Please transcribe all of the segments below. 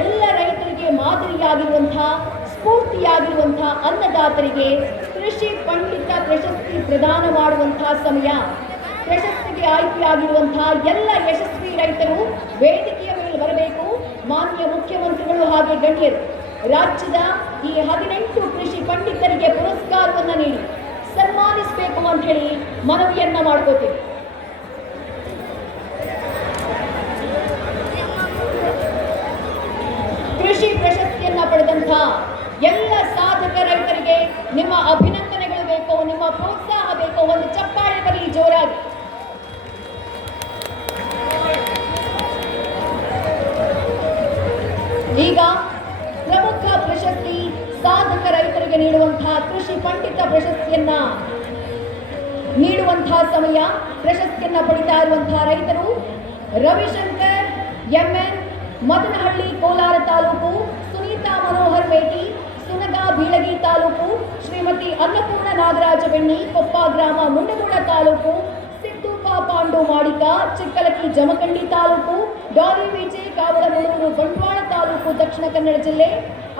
ಎಲ್ಲ ರೈತರಿಗೆ ಮಾದರಿಯಾಗಿರುವಂತಹ ಸ್ಫೂರ್ತಿಯಾಗಿರುವಂತಹ ಅನ್ನದಾತರಿಗೆ ಕೃಷಿ ಪಂಡಿತ ಪ್ರಶಸ್ತಿ ಪ್ರದಾನ ಮಾಡುವಂತಹ ಸಮಯ. ಪ್ರಶಸ್ತಿಗೆ ಆಯ್ಕೆಯಾಗಿರುವಂತಹ ಎಲ್ಲ ಯಶಸ್ವಿ ರೈತರು ವೇದಿಕೆಯ ಮೇಲೆ ಬರಬೇಕು. ಮಾನ್ಯ ಮುಖ್ಯಮಂತ್ರಿಗಳು ಹಾಗೆ ಗಣ್ಯರು ರಾಜ್ಯದ ಈ 18 ಕೃಷಿ ಪಂಡಿತರಿಗೆ ಪುರಸ್ಕಾರವನ್ನು ನೀಡಿ ಸನ್ಮಾನಿಸಬೇಕು ಅಂತ ಹೇಳಿ ಮನವಿಯನ್ನ ಮಾಡ್ಕೋತೀವಿ. ಕೃಷಿ ಪ್ರಶಸ್ತಿಯನ್ನ ಪಡೆದಂತ ಎಲ್ಲ ಸಾಧಕ ರೈತರಿಗೆ ನಿಮ್ಮ ಅಭಿನಂದನೆಗಳು ಬೇಕು, ನಿಮ್ಮ ಪ್ರೋತ್ಸಾಹ ಬೇಕು. ಒಂದು ಚಪ್ಪಾಳೆ ಬರಲಿ ಜೋರಾಗಿ. ಈಗ ಪ್ರಮುಖ ಪ್ರಶಸ್ತಿ ಸಾಧಕ ರೈತರಿಗೆ ನೀಡುವಂತಹ ಕೃಷಿ ಪಂಡಿತ ಪ್ರಶಸ್ತಿಯನ್ನ ನೀಡುವಂತಹ ಸಮಯ. ಪ್ರಶಸ್ತಿಯನ್ನ ಪಡಿತಾ ಇರುವಂತಹ ರೈತರು ರವಿಶಂಕರ್ ಎಂಎನ್, ಮದನಹಳ್ಳಿ ಕೋಲಾರ ತಾಲೂಕು, ಸುನೀತಾ ಮನೋಹರ್ ಮೇಟಿ, ಸುನಗಾ ಬೀಳಗಿ ತಾಲೂಕು, ಶ್ರೀಮತಿ ಅನ್ನಪೂರ್ಣ ನಾಗರಾಜ ಬೆಣ್ಣಿ, ಕೊಪ್ಪ ಗ್ರಾಮ ಮುಂಡಗೋಡ ತಾಲೂಕು, ಸಿದ್ದೂಪ ಪಾಂಡು ಮಾಡಿಕ, ಚಿಕ್ಕಲಕ್ಕಿ ಜಮಖಂಡಿ ತಾಲೂಕು, ಡಾಲಿ ವಿಜೆ ಕಾವಳಮೂರು ಬಂಟ್ವಾಳ ತಾಲೂಕು ದಕ್ಷಿಣ ಕನ್ನಡ ಜಿಲ್ಲೆ,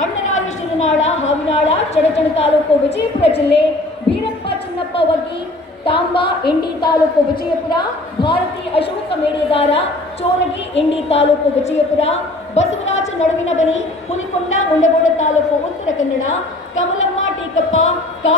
ಅಣ್ಣರಾಯ ಶಿರನಾಳ ಹಾವಿನಾಳ ಚಡಚಣ ತಾಲೂಕು ವಿಜಯಪುರ ಜಿಲ್ಲೆ, ಬೀರಪ್ಪ ಚಿನ್ನಪ್ಪ ವಗ್ಗಿ ತಾಂಬಾ ಇಂಡಿ ತಾಲೂಕು ವಿಜಯಪುರ, ಭಾರತಿ ಅಶೋಕ ಮೇಡೆದಾರ ಚೋರಗಿ ಇಂಡಿ ತಾಲೂಕು ವಿಜಯಪುರ, ಬಸವರಾಜ ನಡುವಿನ ಬನಿ ಹುಲಿಕೊಂಡ ಮುಂಡಗೋಡ ತಾಲೂಕು ಉತ್ತರ ಕನ್ನಡ, ಕಮಲಮ್ಮ ಟೀಕಪ್ಪ